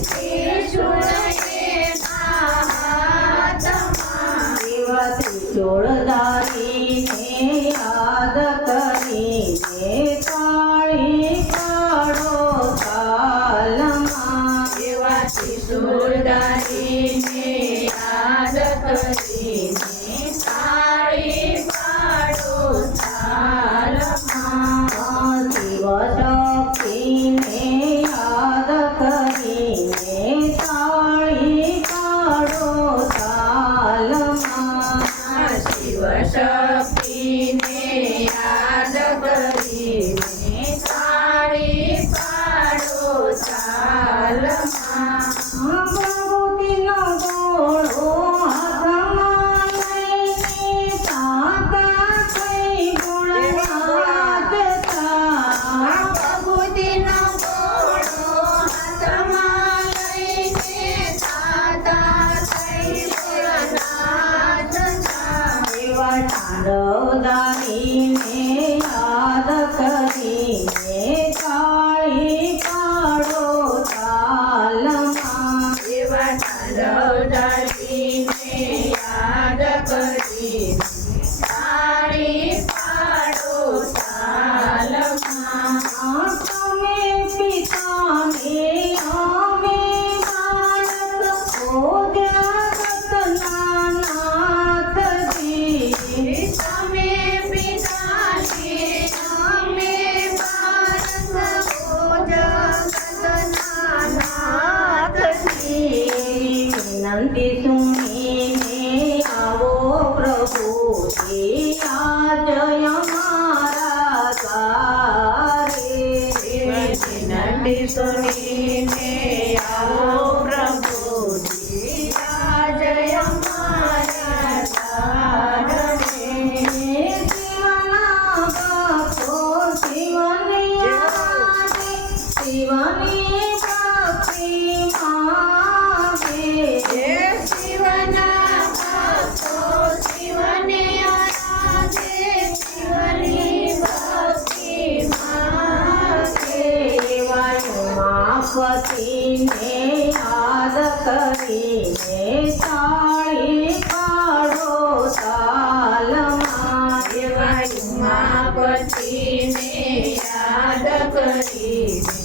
ત્રિશૂળધારીને યાદ કરીને તાળી પાડો તાલમાં એવા ત્રિશૂળધારીને યાદ કરીને તાળી પાડો તાલમાં શિવશક્તિને યાદ કરીને તાળી પાડો તાલમાં શિવશક્તિને યાદ કરીને તાળી પાડો તાલમાં ભગવતીનો ગોળો હાથમાં લઈને તાતા થઈ ગુણનાથ થા ભગવતીનો ગોળો હાથમાં લઈને તાતા થઈ ગુણનાથ થા એવા તાંડવદારીને યાદ કરીને તાળી પાડો તાલમાં એવા તાંડવદારીને યાદ કરીને તાળી પાડો તાલમાં તમે પિતાને અમે બાળક જગતના નાથજી તમે પિતાને અમે ભારત જગતના નાથજી વિનંતી સુણીને આવો પ્રભુજી આજ અમારા દ્વારે વિનંતી સુનીને આવો પ્રભુજી આજ અમારા દ્વારે શિવના ભક્તો શિવને યાદે શિવની ભક્તિ માગે શિવના ભક્તો શિવને આરાધે શિવની ભક્તિ માગે ઉમાપતિને યાદ કરીને તાળી પાડો તાલમાં એવા ઉમાપતિને યાદ કરીને